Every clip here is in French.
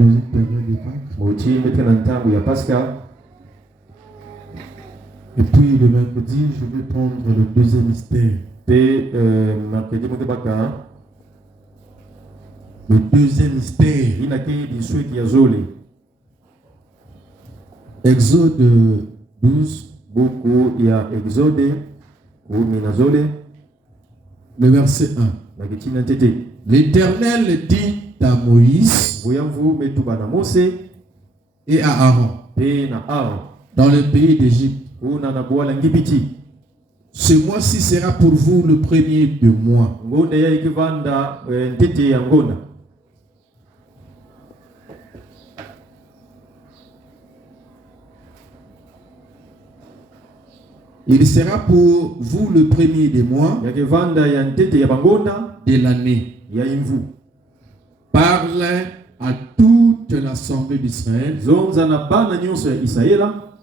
une période de Pâques. Et puis le mercredi, je vais prendre le deuxième mystère. Le deuxième mystère. Exode 12. Le verset 1. L'Éternel dit à Moïse et à Aaron dans le pays d'Égypte: ce mois-ci sera pour vous le premier de mois. Il sera pour vous le premier des mois de l'année. Parle à toute l'assemblée d'Israël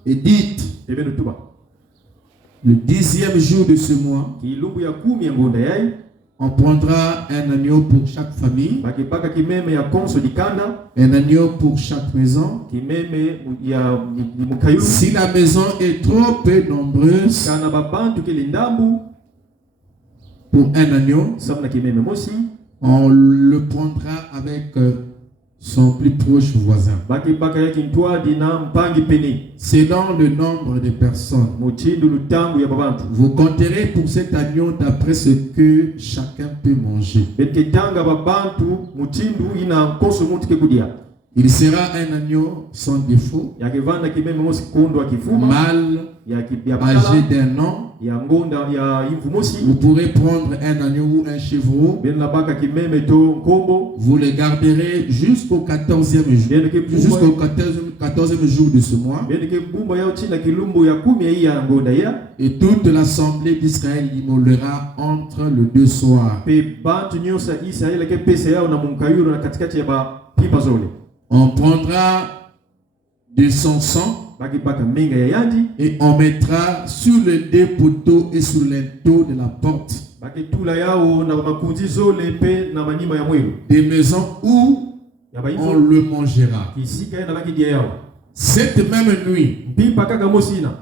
et dites: le 10e jour de ce mois, on prendra un agneau pour chaque famille, un agneau pour chaque maison. Si la maison est trop peu nombreuse pour un agneau, on le prendra avec son plus proche voisin, selon le nombre de personnes. Vous compterez pour cet agneau d'après ce que chacun peut manger. Il sera un agneau sans défaut, mâle, âgé d'un an. Vous pourrez prendre un agneau ou un chevreau. Vous le garderez jusqu'au 14e jour de ce mois. Et toute l'assemblée d'Israël immolera entre le deux soirs. On prendra de son sang et on mettra sur les deux poteaux et sur linteau de la porte des maisons où on le mangera. Cette même nuit,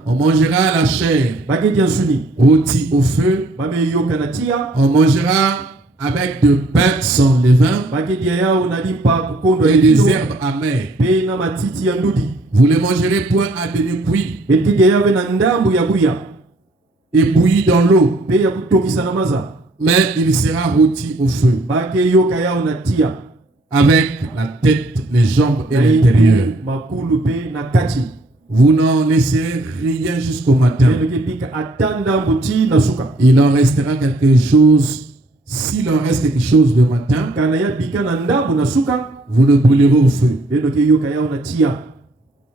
on mangera la chair rôtie au feu. On mangera avec de pain sans levain et des herbes amères. Vous ne mangerez point à demi cuit et bouilli dans l'eau, mais il sera rôti au feu, avec la tête, les jambes et l'intérieur. Vous n'en laisserez rien jusqu'au matin. Il en restera quelque chose. S'il en reste quelque chose le matin, vous le brûlerez au feu.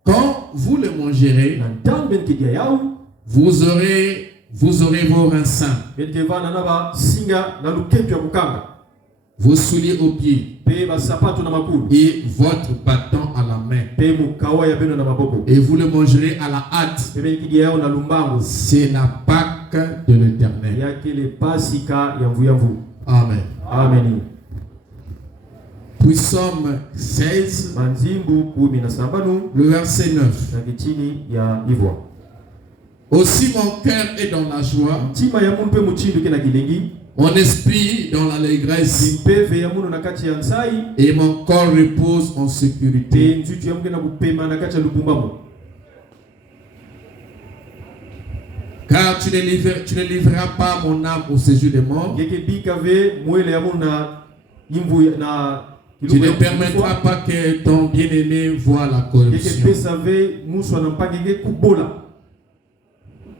Quand vous le mangerez, vous aurez vos reins sains, vos souliers aux pieds et votre bâton à la main. Et vous le mangerez à la hâte. C'est la Pâque de l'Éternel. Amen. Amen. Puis Psaume 16, le verset 9. Aussi mon cœur est dans la joie, mon esprit dans l'allégresse, et mon corps repose en sécurité. Car tu ne livreras pas mon âme au séjour des morts. Tu ne permettras pas que ton bien-aimé voie la corruption.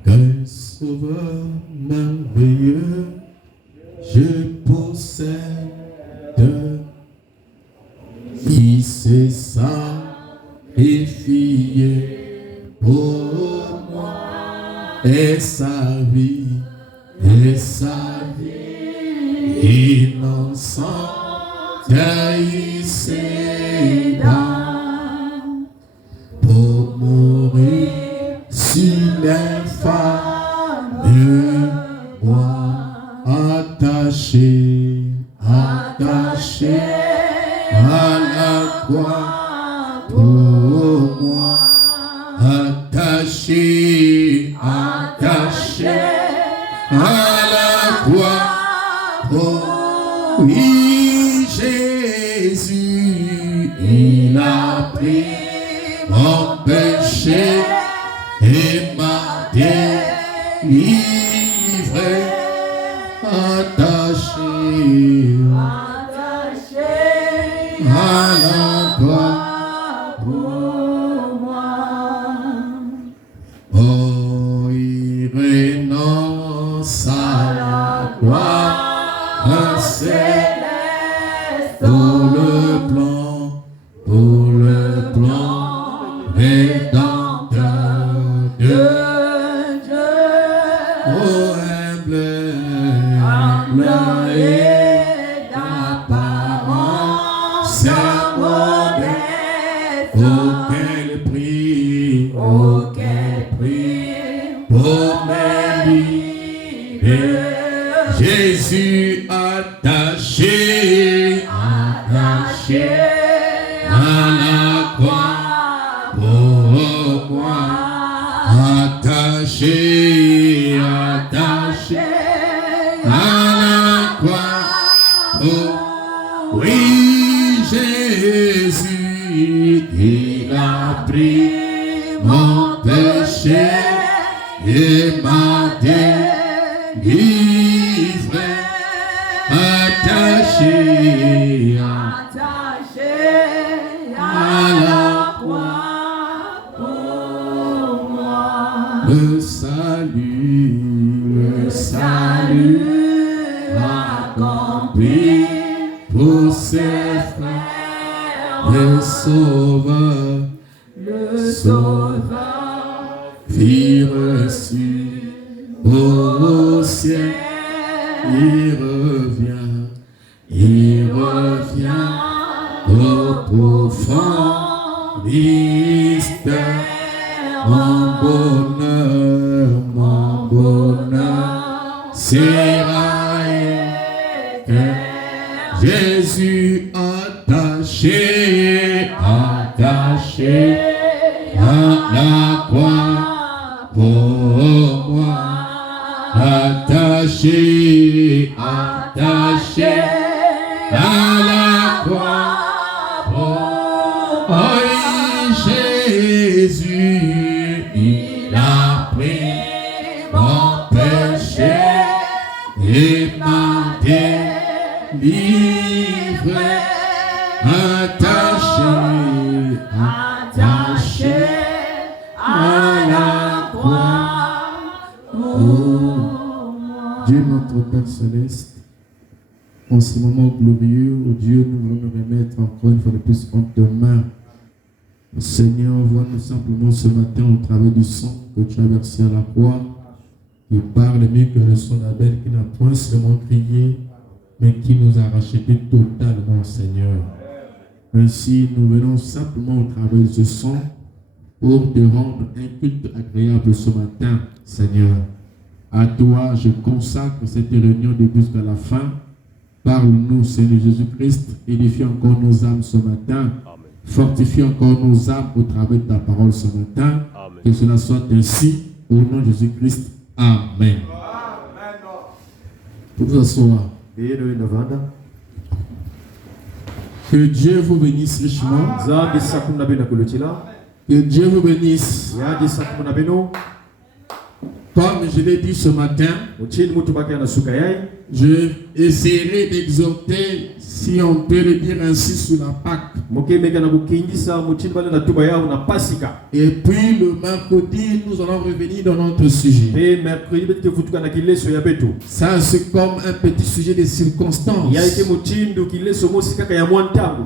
Qu'un sauveur merveilleux je possède, qui s'est sacrifié pour moi, et sa vie innocente trahissée pour mourir sur l'infâme bois, attaché à la croix pour moi. Attaché, attaché à la croix. Oh oui, Jésus, il a pris mon péché et m'a délivré. Attaché à la croix pour moi. Oh, il renonce à la croix céleste pour le plan rédempteur de Dieu. Oh, humble et d'apparence modeste. Oh, quel prix pour m'élire. Jésus attaché à la croix pour moi. Attaché à la croix. Oh, oui, Jésus, il a pris mon péché et m'a délivré. Attaché à la croix pour moi. Le salut accompli pour ses frères. Le Sauveur fit reçu au ciel. Il revient au profond mystère. Mon bonheur sera éternel. Jésus attaché à la croix pour moi. Attaché à la croix. Oh, Jésus, il a pris mon péché et m'a délivré. Attaché à la croix. Dieu notre Père Céleste, en ce moment glorieux où Dieu nous voulons nous remettre encore une fois de plus entre tes mains. Seigneur, vois-nous simplement ce matin au travers du sang que tu as versé à la croix, qui parle mieux que le son d'Abel, qui n'a point seulement crié, mais qui nous a rachetés totalement, Seigneur. Ainsi, nous venons simplement au travers de ce sang pour te rendre un culte agréable ce matin, Seigneur. À toi, je consacre cette réunion début jusqu'à la fin. Parle-nous, Seigneur Jésus-Christ. Édifie encore nos âmes ce matin. Amen. Fortifie encore nos âmes au travers de ta parole ce matin. Amen. Que cela soit ainsi. Au nom de Jésus-Christ. Amen. Pour vous asseoir. Que Dieu vous bénisse richement. Que Dieu vous bénisse. Comme je l'ai dit ce matin, je essaierai d'exhorter, si on peut le dire ainsi, sur la Pâque. Et puis le mercredi, nous allons revenir dans notre sujet. Ça, c'est comme un petit sujet de circonstance.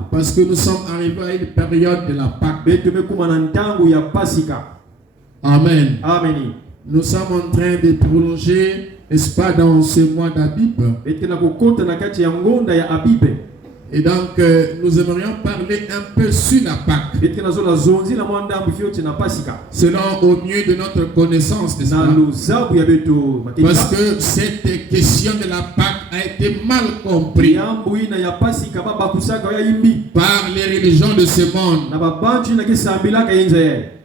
Parce que nous sommes arrivés à une période de la Pâque. Amen. Amen. Nous sommes en train de prolonger, n'est-ce pas, dans ce mois d'Abib. Et donc, nous aimerions parler un peu sur la Pâque. Selon au mieux de notre connaissance, n'est-ce pas? Parce que cette question de la Pâque a été mal comprise par les religions de ce monde.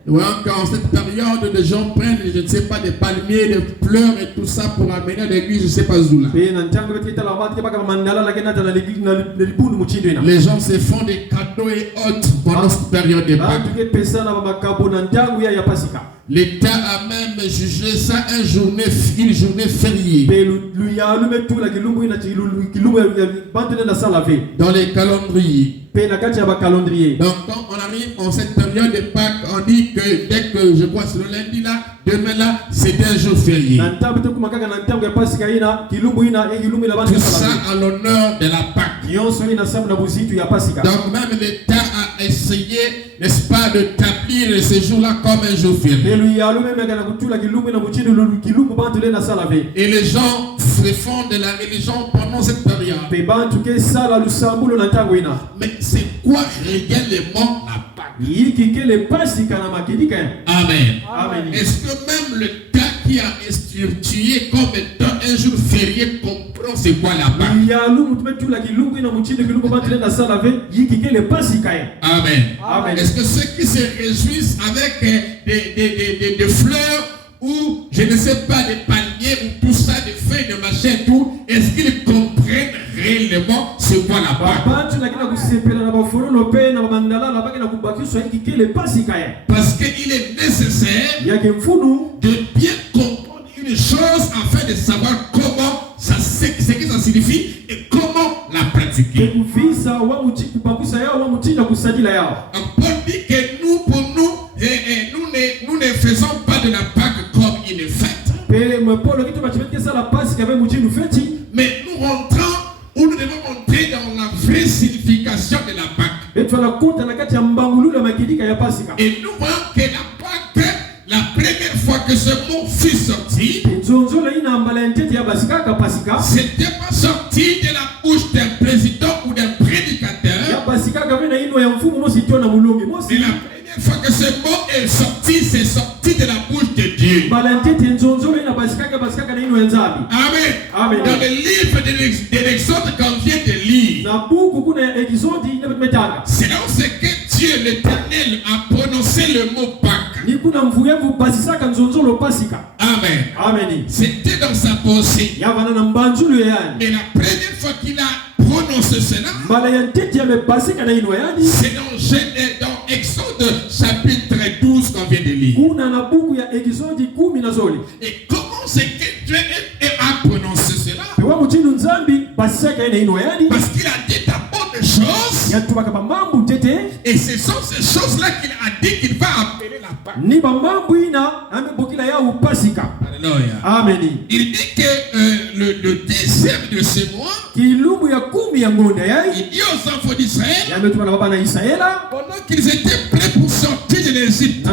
Donc, en cette période, des gens prennent, je ne sais pas, des palmiers, des fleurs et tout ça pour amener à l'église, je ne sais pas où là. Les gens se font des cadeaux et autres pendant cette période de Pâques. L'État a même jugé ça une journée fériée. Dans les calendriers. Donc quand on arrive en cette période de Pâques, on dit que dès que je crois c'est le lundi là, demain là, c'est un jour férié. Tout ça en l'honneur de la Pâque. Donc même l'État a essayé, n'est-ce pas, de d'établir ce jour-là comme un jour férié. Et les gens se font de la religion pendant cette période. Mais c'est quoi réellement la Pâque? Amen. Est-ce que même le gars qui a institué comme étant un jour férié comprend c'est quoi la Pâque? Amen. Est-ce que ceux qui se réjouissent avec des fleurs ou je ne sais pas des palmiers ou tout ça, des feuilles de machin tout, est-ce qu'ils comprennent réellement c'est quoi la Pâque? Parce qu'il est nécessaire de bien comprendre une chose afin de savoir comment ça, ce que ça signifie et comment la pratiquer. Paul dit que nous, pour nous, nous ne faisons pas de la Pâque comme une fête. Mais nous rentrons où nous devons entrer dans la vraie signification de la Pâque. Et nous voyons que la Pâque, la première fois que ce mot fut sorti, c'était pas sorti de la bouche d'un président ou d'un prédicateur. Et la première fois que ce mot est sorti, c'est sorti de la bouche de Dieu. Amen. Dans le livre de l'Exode qu'on vient de lire, c'est là où c'est que Dieu l'Éternel a prononcé le mot Pâque. Amen. C'était dans sa pensée. Mais la première fois qu'il a prononcé cela, c'est dans Exode chapitre 12 qu'on vient de lire. Et comment c'est que Dieu a prononcé cela? Parce qu'il a dit d'abord des choses. Et ce sont ces choses-là qu'il a dit qu'il va appeler la Pâque. Amen. Il dit que le 10e de ce mois, il dit aux enfants d'Israël, pendant qu'ils étaient prêts pour sortir de l'Égypte,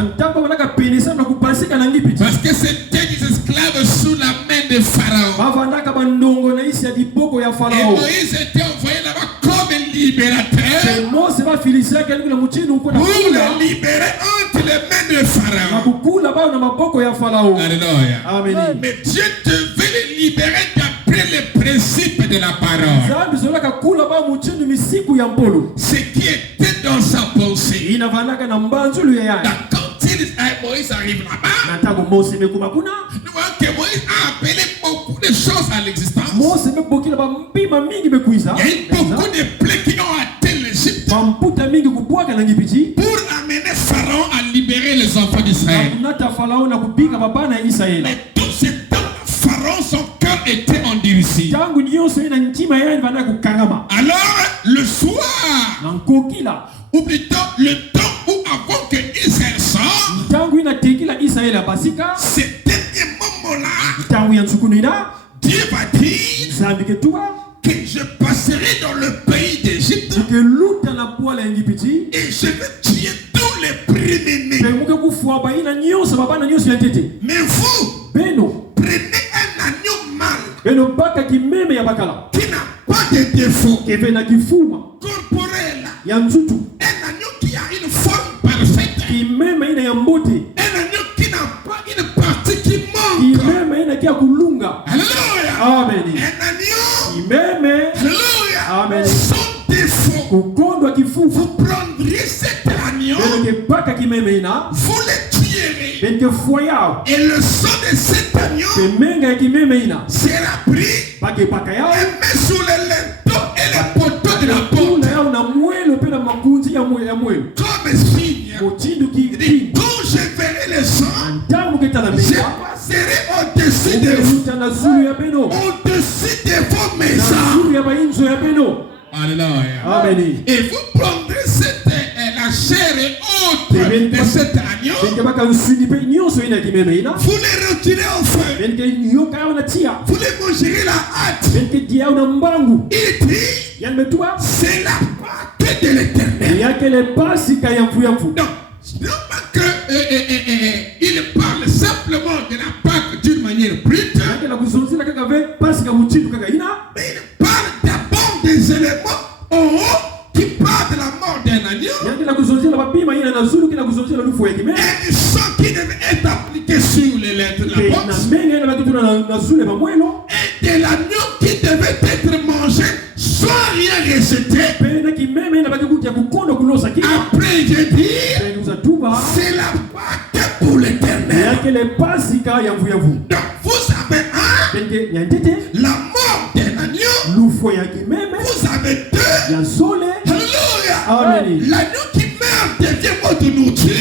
parce que c'était des esclaves sous la main de Pharaon. Et Moïse était envoyé là-bas comme libérateur pour le libérer entre les mains de Pharaon. Alléluia. Mais Dieu devait les libérer d'après les principes de la parole. Ce qui était dans sa pensée. Moïse arrive là-bas. Nous voyons que Moïse a appelé beaucoup de choses à l'existence. Il y a eu beaucoup de plaies qui ont atteint l'Égypte pour amener Pharaon à libérer les enfants d'Israël. Mais tout ce temps, Pharaon, son cœur était endurci. Alors, le soir, ou plutôt le temps où avant que Israël sorte, ce dernier moment-là, Dieu va dire que je passerai dans le pays d'Égypte et je vais tuer tous les premiers-nés. Mais vous, prenez un agneau mâle qui n'a pas de défaut. ya nzutu. Un agneau qui a une forme parfaite. Kimeme ina ya mbote. Un agneau qui n'a pas une partie qui manque. Kimeme ina kia kulunga. Alléluia. Amen. Un agneau. Kimeme. Alléluia. Amen. Sans défaut. Kukondwa kifufu. Vous prendrez cet agneau. Vous le tuerez. Et le sang de cet agneau sera pris et mis sur les linteaux et les poteaux de la porte. Comme signe. Il dit, quand je verrai le sang, je passerai au-dessus de vous. Au-dessus de vos maisons. Alléluia. Et vous prendrez la chair et autres de cet agneau. Vous les retirez au feu. Vous les mangerez la hâte. Il dit, c'est la Pâque de l'Éternel. Non pas que il parle simplement de la Pâque d'une manière brute. Mais il parle d'abord des éléments en haut qui parlent de la mort d'un agneau. Et du sang qui devait être appliqué sur les lettres de la porte. Et de l'agneau qui devait être mangé sans rien rejeter. Après, je dis, c'est la Pâque pour l'Éternel. Donc, vous avez la mort d'un agneau. Vous avez deux. Alléluia. L'agneau qui meurt devient votre nourriture.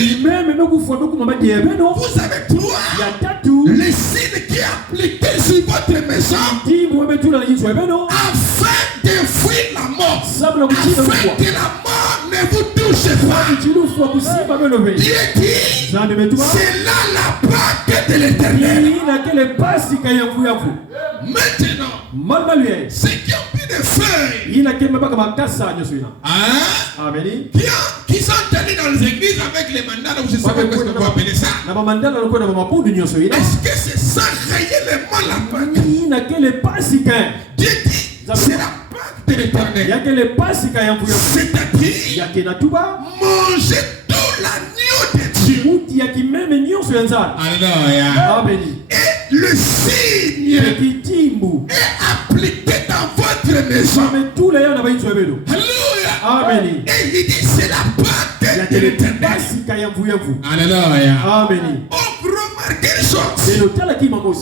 Vous avez trois. Les signes qui appliquent sur votre maison afin de fuir la mort. Afin que la mort ne vous touche pas. Dieu dit, c'est là la Pâque de l'Éternel. Maintenant, ceux qui ont pris des feuilles, qui sont allés dans les églises avec les mandats, je ne sais pas comment vous appelez ça. Est-ce que c'est ça réellement la Pâque? Dieu dit, c'est la Pâque de l'Éternel. C'est-à-dire, manger tout l'agneau de Dieu. Alléluia. Et le signe est appliqué dans votre maison. Alléluia. Et il dit, c'est la Pâque de l'Éternel. Alléluia. Oh, vous remarquez une chose.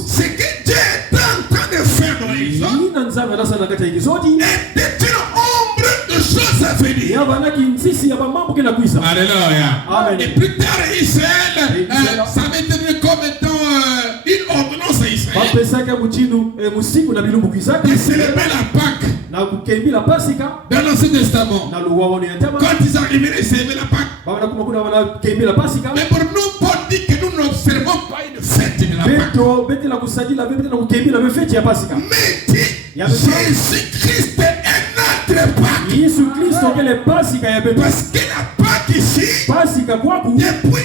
C'est que Dieu est en train de faire dans l'Église. Et c'est une ombre de choses à venir. Alléluia. Et plus tard, Israël, ça va être comme étant une ordonnance à Israël. Et célébrer la Pâque. Dans l'Ancien Testament, quand ils arrivaient, ils célébraient la Pâque. Mais pour nous, Paul dit que nous n'observons pas une fête de la Pâque. Mais dit, Jésus-Christ est notre Pâque. Parce que la Pâque ici, depuis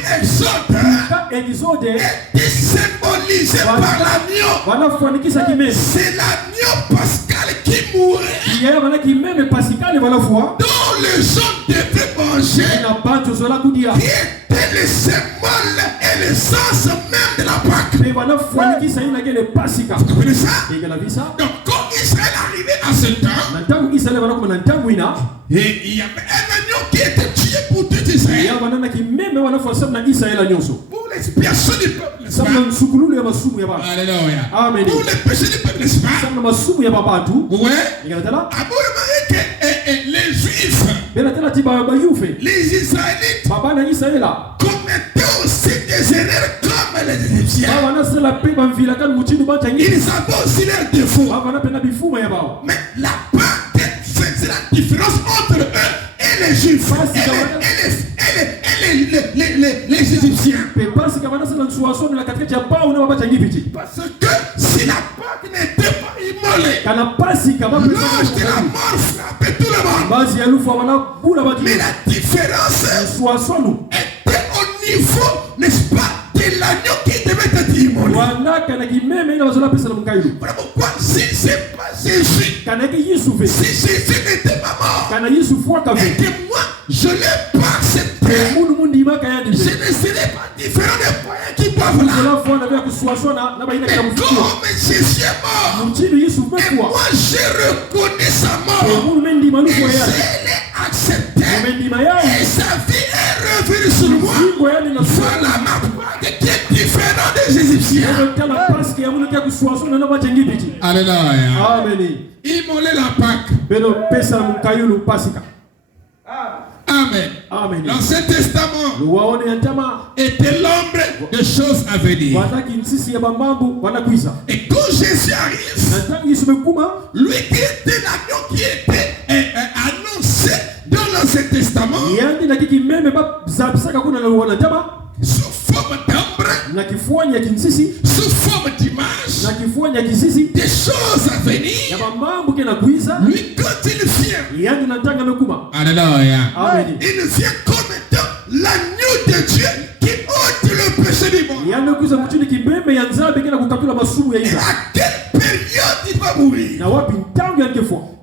Exode, est symbolisée par l'agneau. C'est l'agneau pascal qui mourait. Dont les gens devaient manger. Qui était le symbole et l'essence même de la Pâque. Vous comprenez ça? Donc quand Israël arrivait à ce temps, et il y avait un agneau qui était tué pour tout Israël. Pour l'expiation du peuple. Alléluia. Pour le péché du peuple, n'est-ce pas? Ouais. Vous remarquez que les Juifs, les Israélites, commettaient aussi des erreurs comme les Égyptiens. Ils avaient aussi leurs défauts. Mais la Pâque faisait la différence entre eux et les Juifs et les Égyptiens. Parce que si la Pâque n'était pas immolée, l'ange de la mort frappait tout le monde. Mais la différence était au niveau, n'est-ce pas, de l'agneau qui devait être immolé. Voilà pourquoi si c'est pas Jésus, si Jésus n'était pas mort, que moi, je n'ai pas accepté. Je ne serai pas différent des païens qui boivent là. Mais comme Jésus est mort, et moi j'ai reconnu sa mort, et je l'ai accepté, et sa vie est revenue sur moi. Voilà ma Pâque qui est différente des Égyptiens. Alléluia. Immoler la Pâque. Amen. L'Ancien Testament était l'ombre des choses à venir. Et quand Jésus arrive, lui qui était l'agneau qui était annoncé dans l'Ancien Testament, sous forme d'ombre, sous forme d'image, des choses à venir, lui quand il vient, Alléluia. il vient comme étant l'agneau de Dieu qui ôte le péché du monde. Et à quelle période il va mourir?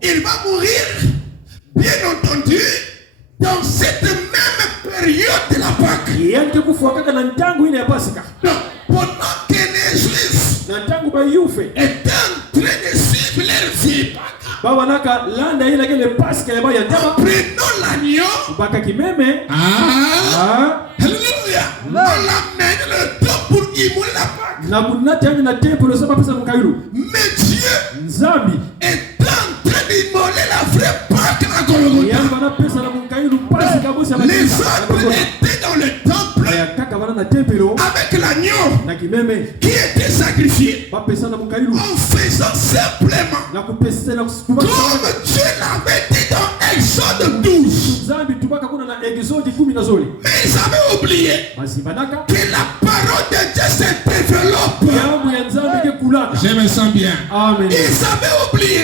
Il va mourir, bien entendu, dans cette même période de la Pâque. Donc, pendant que les Juifs étaient en train de suivre leur vie Pâque, en prenant l'agneau, alléluia, on l'amène le temps pour immoler la Pâque. Mais Dieu est en train d'immoler la vraie Pâque à Golgotha. Les autres étaient dans le temple avec l'agneau qui était sacrifié en faisant simplement comme Dieu l'avait dit dans Exode 12. Mais ils avaient oublié que la parole de Dieu se développe. Je me sens bien. Ils avaient oublié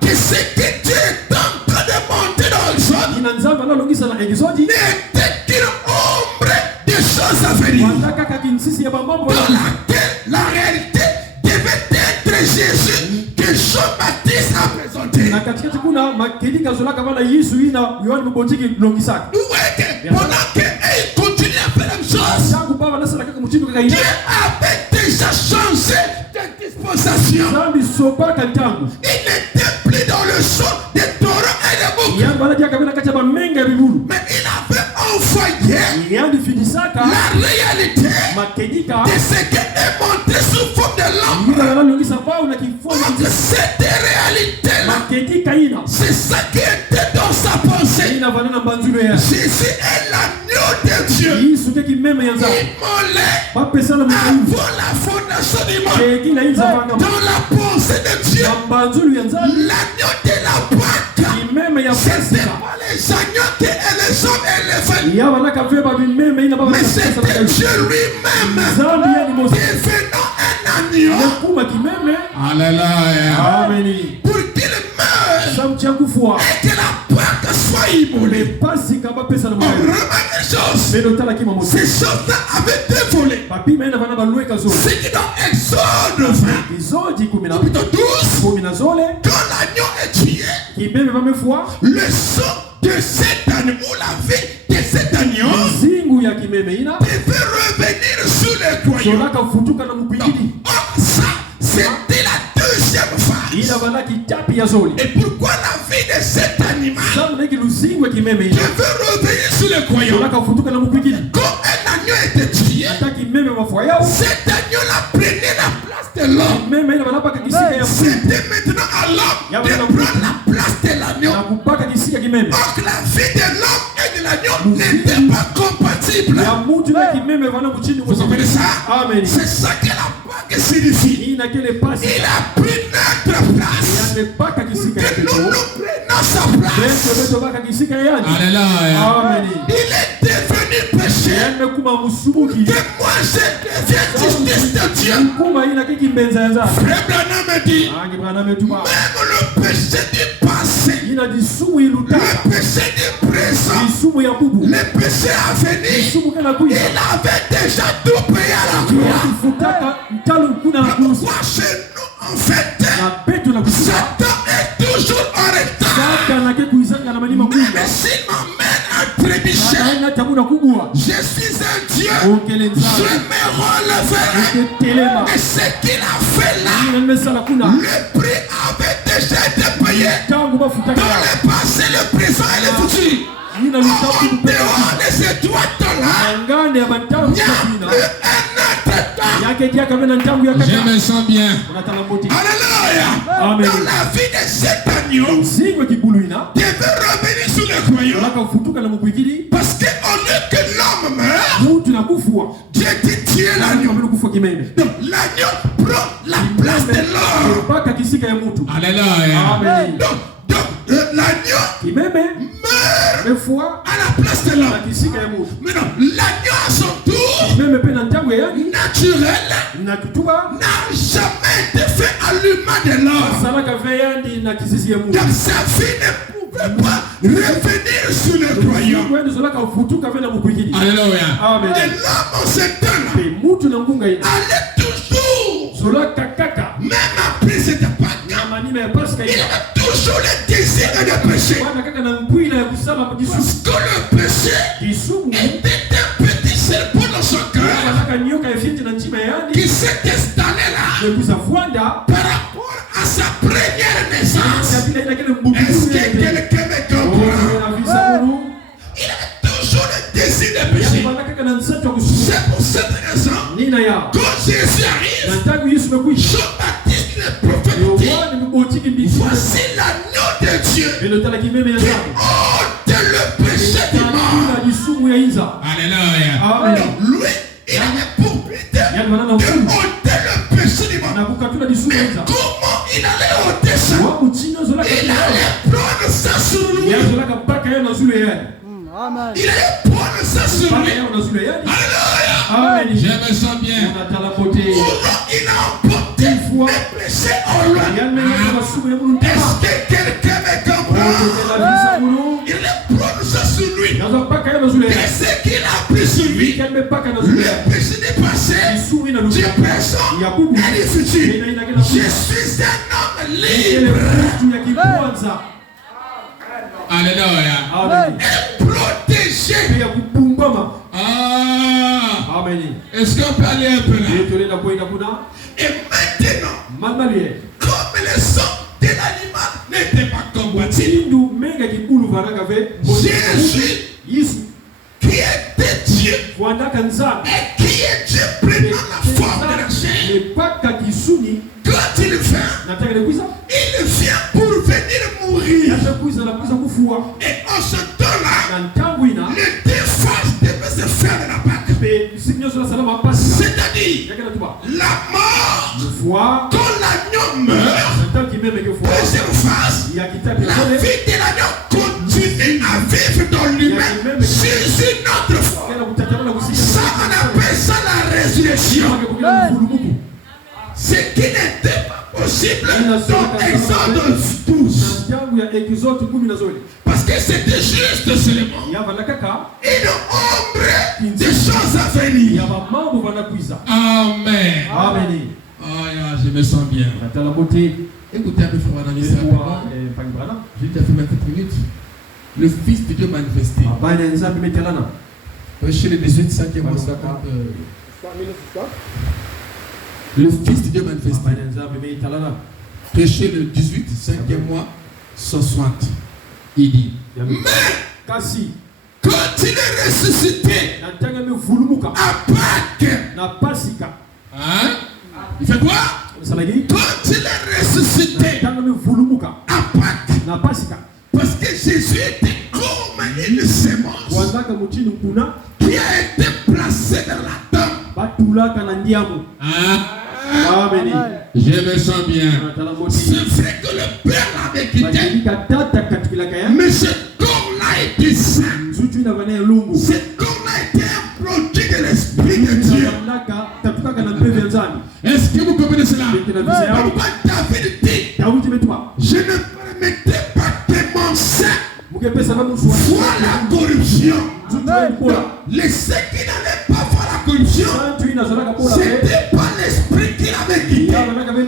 que ce que Dieu est en train de monter dans Exode n'était qu'une ombre des choses à venir, dans laquelle la réalité devait être Jésus que Jean-Baptiste a présenté. Vous voyez que pendant qu'il continue à faire la même chose, Dieu avait déjà changé de dispensation. Il n'était plus dans le champ des taureaux et des boucs, mais il avait envoyé la réalité de ce qui est montré sous forme de l'ombre. Cette réalité-là, c'est ça qui était dans sa pensée. Jésus est l'agneau de Dieu, immolé avant la fondation du monde. Dans la pensée de Dieu, l'agneau de la Pâque, c'était pas les agneaux qui les hommes élevaient, mais c'était Dieu lui-même devenant un agneau. Alléluia. Pour qu'il meure et que la Pâque soit immolée. Remarquez une chose, ces choses-là avaient été volées. C'est qui dans Exode 20, chapitre 12, quand l'agneau est tué, le sang de cet agneau, ou la vie de cet agneau, devait revenir sur les croyants. Ça, c'était la deuxième phase. Et pourquoi la vie de cet animal devait revenir sur les croyants? Quand un agneau était tué, cet agneau-là prenait la place de l'homme. C'était maintenant à l'homme de prendre la place de l'agneau. Donc la vie de l'homme et de l'agneau n'était pas compatible. Vous comprenez ça? C'est ça que la Pâque signifie. Il a pris notre place. Que nous prenons sa place. Alléluia. Il est devenu péché. Que moi je devienne justice de Dieu. Frère Branham dit, même le péché du passé, le péché du présent, le péché à venir, il avait déjà tout payé à la croix. Pourquoi chez nous, en fait, Satan est toujours en retard. Même s'il m'emmène à trébucher, je suis un Dieu. Je me releverai. Et ce qu'il a fait là, le prix avait déjà été payé. Dans le passé, le présent et le futur. En dehors de ces trois temps-là, il n'y a plus un autre temps. Je me sens bien. Alléluia. Dans la vie de cet agneau, devait revenir sur le croyant. Parce qu'au lieu que l'homme meure, Dieu dit tuer l'agneau. Donc l'agneau prend la place de l'homme. Alléluia. Donc l'agneau meurt à la place de l'homme. Mais non, l'agneau à son tour, naturel, n'a jamais été fait à l'humain de l'homme. Donc sa vie ne pouvait pas revenir sur le croyant. Alléluia. Et l'homme en ce temps-là allait toujours, même après cette époque, il a toujours le désir de pécher. Parce que le péché était un petit serpent dans son cœur qui s'est installé là par rapport à sa première naissance. Est-ce que quelqu'un me comprend? Il a toujours le désir de pécher. C'est pour cette raison, quand Jésus arrive, Jean-Baptiste le prophète dit, voici l'agneau de Dieu qui ôte le péché du monde. Alléluia. Lui, il avait pour but de ôter le péché du monde. Mais comment il allait ôter ça? Il allait prendre ça sur lui. Il allait prendre ça sur lui. Alléluia. Je me sens bien. Il a emporté mes péchés en lui. Est-ce que quelqu'un me comprend? Il allait prendre ça sur lui. Et ce qu'il a pris sur lui, le péché n'est passé, du présent et du futur. Je suis un homme libre. Alléluia. Et protégé. Est-ce qu'on peut aller un peu là? Et maintenant, comme le sang de l'animal n'était pas combattu, Jésus, qui était Dieu, et qui est Dieu prenant la forme de la chair, quand il vient pour venir mourir. Et en ce temps-là, les deux faces devaient se faire de la Pâque. C'est-à-dire la mort, quand l'agneau meurt, deuxième face, la vie de l'agneau continue à vivre dans lui-même sur une autre forme. Ça, on appelle ça la résurrection. Ce qui n'était pas possible dans Exode 12. Parce que c'était juste seulement une ombre des choses à venir. Amen. Je me sens bien. Écoutez un peu, frère Anami, c'est rapidement. Je vais te faire ma petite minute. Le Fils de Dieu manifesté. Chez les 18, 5e mois, 50. Le Fils de Dieu manifesté. Prêcher le 18, 5e mois, 60. Il dit, mais quand il est ressuscité à Pâques, hein? Il fait quoi? Quand il est ressuscité à Pâques, parce que Jésus était comme une semence qui a été placée dans la tombe. Je me sens bien. C'est vrai que le Père l'avait quitté, mais ce corps-là était saint. Ce corps-là était un produit de l'Esprit de Dieu. Est-ce que vous comprenez cela? Pourquoi David dit, je ne permettais pas que mon sang voit la corruption. Ce qui n'allait pas voir la corruption, c'était pas l'esprit qu'il avait quitté,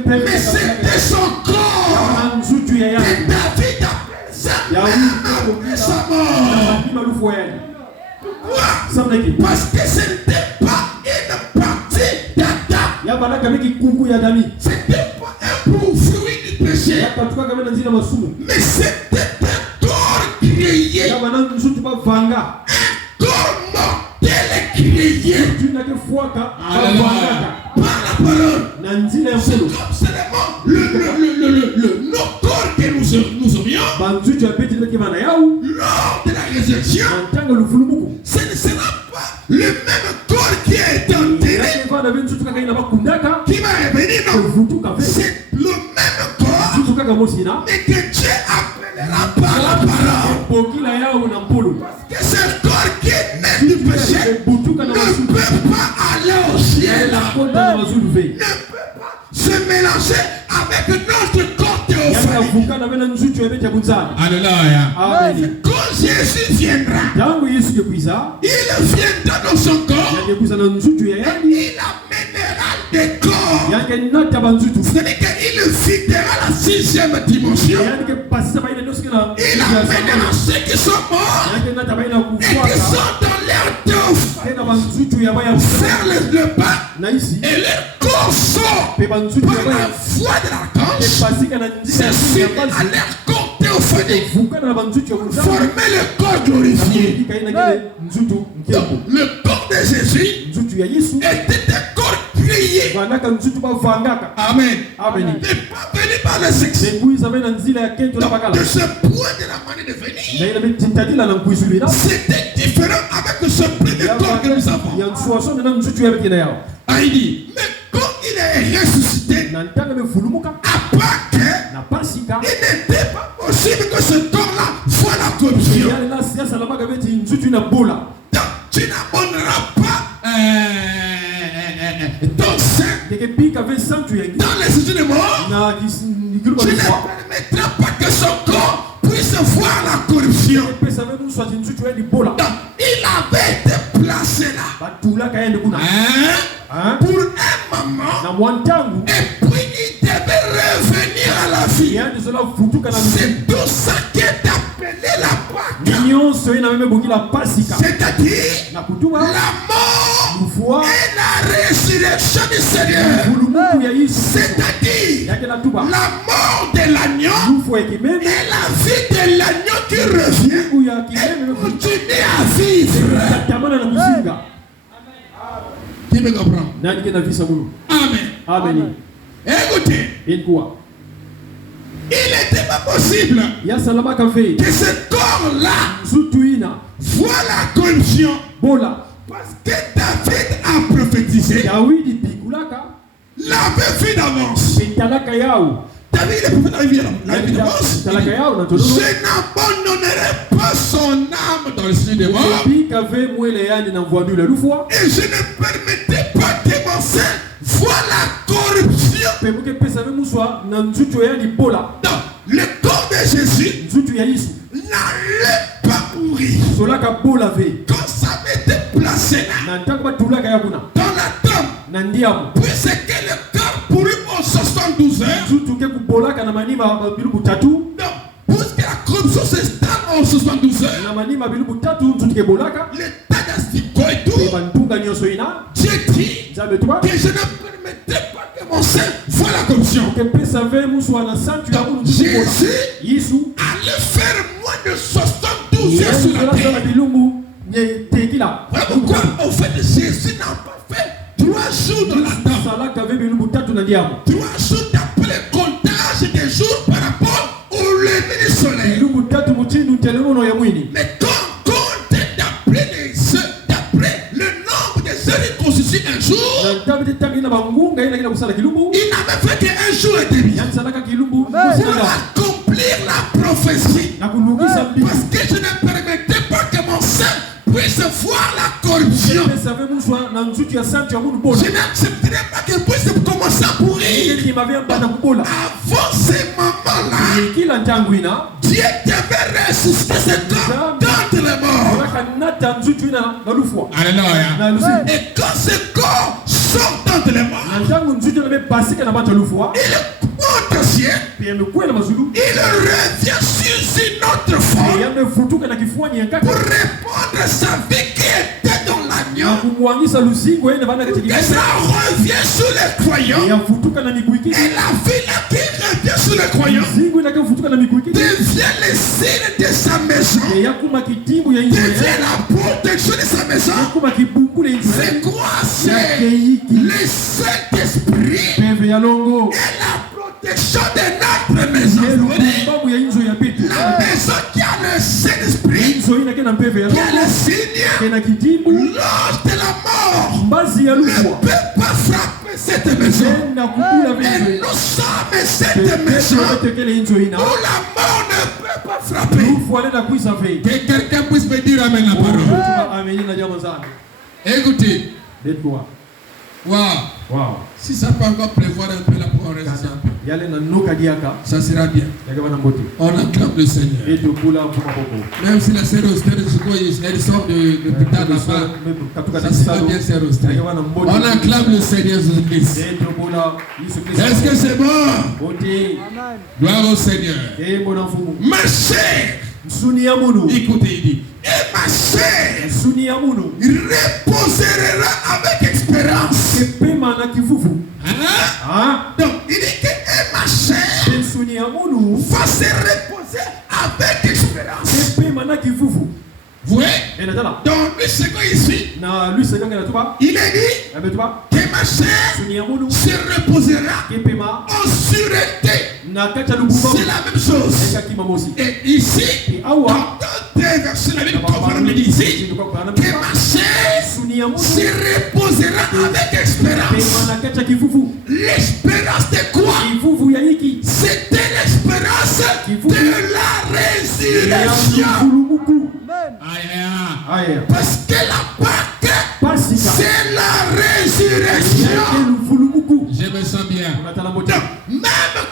mais c'était son corps. Et David appelle ça Parce que ce n'était pas une partie d'Adam. C'était pas un fruit du péché. Mais c'était un corps créé. Un corps mortel créé. Par la parole. C'est comme seulement nos corps que nous aurions lors de la résurrection. Ce ne sera pas le même corps qui a été enterré qui va revenir. Non, c'est le même corps, mais que Dieu appellera par la parole. Parce que ce corps qui est né du péché ne peut pas aller au ciel, ne peut pas se mélanger avec notre corps théophanique. Alléluia. Quand Jésus viendra, il viendra dans son corps et il amènera des corps. C'est-à-dire qu'il visitera la 6e dimension. Il amènera ceux qui sont morts et qui sont dans l'air théophanique faire le pas et leur corps sort par la voix de l'archange. C'est suite à leur corps théophanique former le corps glorifié. Donc, le corps de Jésus était un corps prié. Amen. Il n'est pas venu par le sexe. Donc, de ce point de la manière de venir, c'était différent avec ce premier corps que nous avons. Il dit, mais quand il est ressuscité, à part que il n'était pas possible que ce corps-là voie la corruption. Donc, tu n'abonneras pas ton sein dans les études de mort. Tu ne permettras pas que son corps puisse voir la corruption. Donc, il avait été placé là pour un moment, et puis il devait revenir à la vie. C'est tout ça qui est appelé la Pâque. C'est-à-dire la mort et la résurrection du Seigneur. C'est-à-dire la mort de l'agneau et la vie de l'agneau qui revient et continue à vivre. Qui me comprend? Amen. Écoutez, il n'était pas possible que ce corps-là voit la corruption. Parce que David a prophétisé. L'avait vu d'avance. David est prophète d'avance. Je n'abandonnerai pas son âme dans le ciel des morts. Et je ne permettrai pas que mon sein voie la corruption. Donc, le corps de Jésus n'allait pas mourir. Quand ça avait été placé là, dans la tombe, puisque le corps pourrit en 72 heures, donc, puisque la corruption s'installe en 72 heures, l'état d'asticot et tout, Dieu dit que je ne permettrai pas que mon sein voie la corruption. Donc, Jésus allait faire moins de 72 heures sur la terre. Voilà pourquoi, au fait, Jésus n'a pas fait 3 jours dans la terre. 3 jours d'après le comptage des jours par rapport au lever du soleil. Mais quand compte d'après le nombre de heures qui constitue un jour, il n'avait fait qu'un jour et demi pour accomplir la prophétie. Parce que je ne permettais pas que mon sein puisse voir la corruption. Je n'accepterai pas qu'il puisse commencer à pourrir. Avant ces moments-là, Dieu devait ressusciter cet homme d'entre les morts. Alléluia. Et quand ce corps sort d'entre les morts, il monte au ciel, il revient sur une autre forme pour répondre sa vie qui était dans l'agneau. Et ça revient sur les croyants. Et la vie là qui revient sur les croyants devient le signe de sa maison. Devient la protection de sa maison. C'est quoi? C'est le Saint-Esprit et la protection de notre maison. La maison qui a le Saint-Esprit, qui a le signe, l'ange de la mort ne peut pas frapper cette maison. Et nous sommes cette maison où la mort ne peut pas frapper. Que quelqu'un puisse me dire amen la parole. Écoutez. Wow. Si ça peut encore prévoir un peu la parole, ça sera bien. On acclame le Seigneur. Même si la sœur Austère, elle sort de l'hôpital là-bas, ça sera bien, sœur Austère. On acclame le Seigneur Jésus-Christ. Est-ce que c'est bon? Gloire au Seigneur. Ma chère, écoutez, il dit, et ma chère reposera avec expérience. Donc il dit que ma chère va se reposer avec expérience. Vous voyez? Donc lui c'est quoi ici? Il est dit que ma chère se reposera en sûreté. C'est la même chose. Et ici, dans d'autres versets, la Bible me dit ici que ma chair se reposera avec espérance. L'espérance de quoi? C'était l'espérance de la résurrection. Parce que la Pâque, c'est la résurrection. Je me sens bien. Même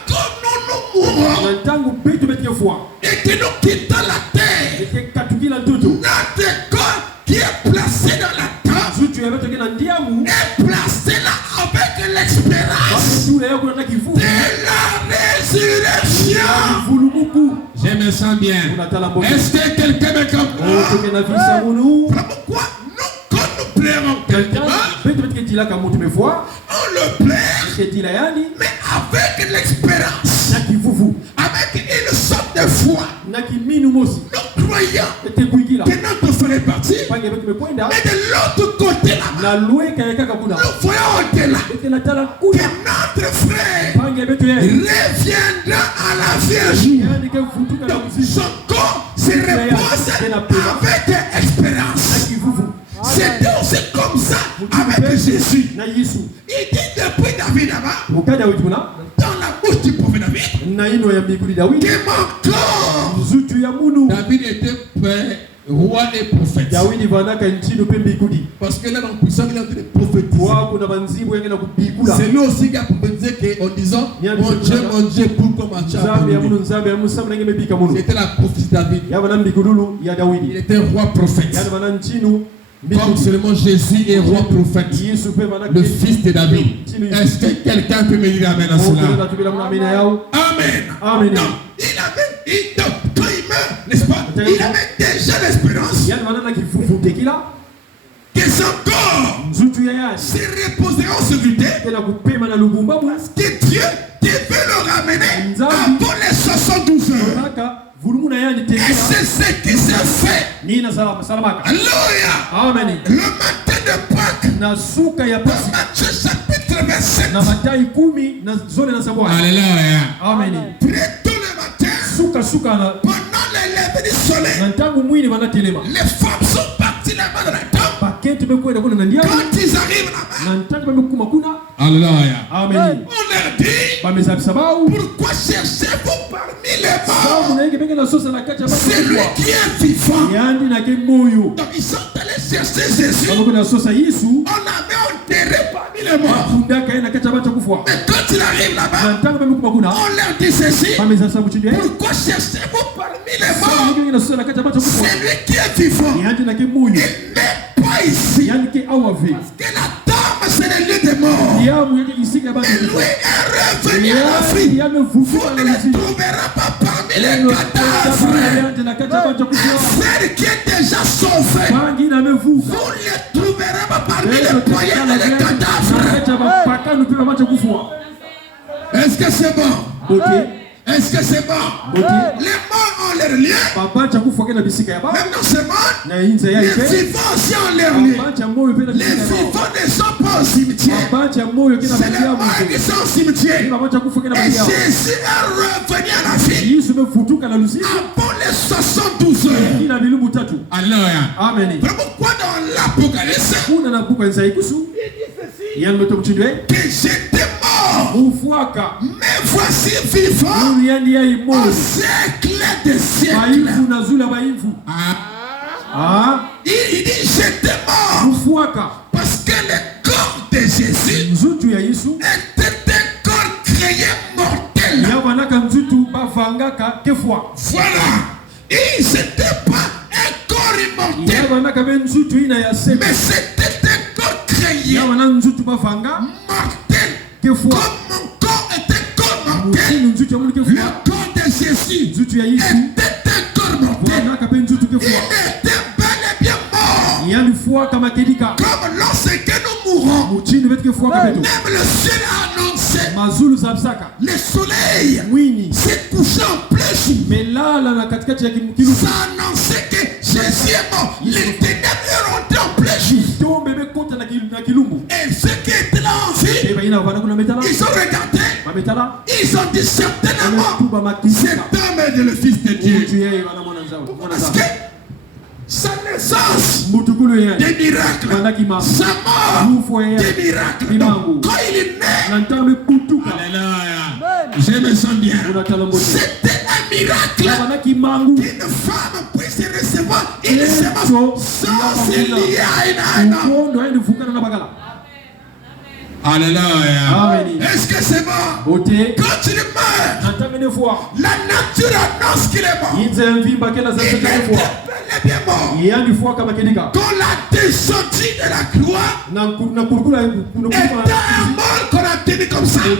comme nous mourons et que nous quittons la terre, notre corps qui est placé dans la terre est placé là avec l'espérance de la résurrection. Je me sens bien. Est-ce que quelqu'un me comprend? Pourquoi nous, quand nous pleurons quelqu'un, on le pleure, mais avec l'expérience, avec une sorte de foi. Nous croyons que notre frère est parti, mais de l'autre côté là-bas, nous voyons au-delà que notre frère reviendra à la Vierge. Donc son corps se repose avec espérance. C'est aussi comme ça avec Jésus. Il dit depuis David là-bas, dans la bouche du prophète David, que mon corps, David était père, roi et prophète. Parce que là, dans le puissant, il est en train de prophétiser. C'est lui aussi qui a prophétisé en disant mon Dieu, pourquoi tu as abandonné? C'était la prophétie de David. Il était roi prophète. Comme seulement Jésus est roi prophète, le fils de David. Est-ce que quelqu'un peut me dire amen à cela? Amen. Non, quand il meurt, n'est-ce pas? Il avait déjà l'espérance que son corps se reposera en sécurité, parce que Dieu devait le ramener avant les 72 heures. Et c'est ce qui s'est fait. Alléluia. Amen. Le matin de Pâques, dans Matthieu chapitre 27. Alléluia. Amen. Très tôt le matin, pendant les lèvres du soleil, les femmes sont parties là-bas dans la tombe. Quand ils arrivent là-bas, alléluia. Amen. On leur dit, pourquoi cherchez-vous parmi les morts celui qui est vivant? Donc ils sont allés chercher Jésus. On l'avait enterré parmi les morts. Mais quand il arrive là-bas, on leur dit ceci, pourquoi cherchez-vous parmi les morts celui qui est vivant? Il n'est pas ici. Parce que la tombe c'est le lieu des morts. Et lui est revenu à la vie. Vous ne le trouverez pas parmi les cadavres, affaires qui est déjà sauvée, vous les trouverez parmi les païens et les cadavres. Est-ce que c'est bon? Est-ce que c'est bon? Les morts ont leur lien. Même dans ce monde, les vivants aussi ont leur lien. Les vivants ne sont pas au cimetière. C'est les morts qui sont au cimetière. Et Jésus est revenu à la vie après les 72 heures. Alléluia. Amen. Pourquoi dans l'Apocalypse, il dit ceci, que j'étais mort, mais voici vivant au siècle des siècles. Il dit j'étais mort parce que le corps de Jésus était un corps créé mortel. Voilà. Et c'était pas un corps immortel, mais c'était un corps créé mortel. Comme mon corps était un corps mortel, le corps de Jésus était un corps mortel. Il était bel et bien mort. Comme lorsque nous mourrons, même le ciel a annoncé, le soleil s'est couché en plein jour. Ça a annoncé que Jésus est mort. Les ténèbres sont rentrés en plein jour. Et ceux qui étaient là en vie, ils ont regardé, ils ont dit certainement, cet homme est le Fils de Dieu. Parce que sa naissance, des miracles, sa mort, des miracles. Donc, quand il est né, je me sens bien. C'était un miracle qu'une femme puisse recevoir une semence sans se lier à un homme. Alléluia. Est-ce que c'est bon? Quand il meurt, la nature annonce qu'il est mort. Il était bel et bien mort. Quand la descendue de la croix était un mort qu'on a tenu comme ça. On est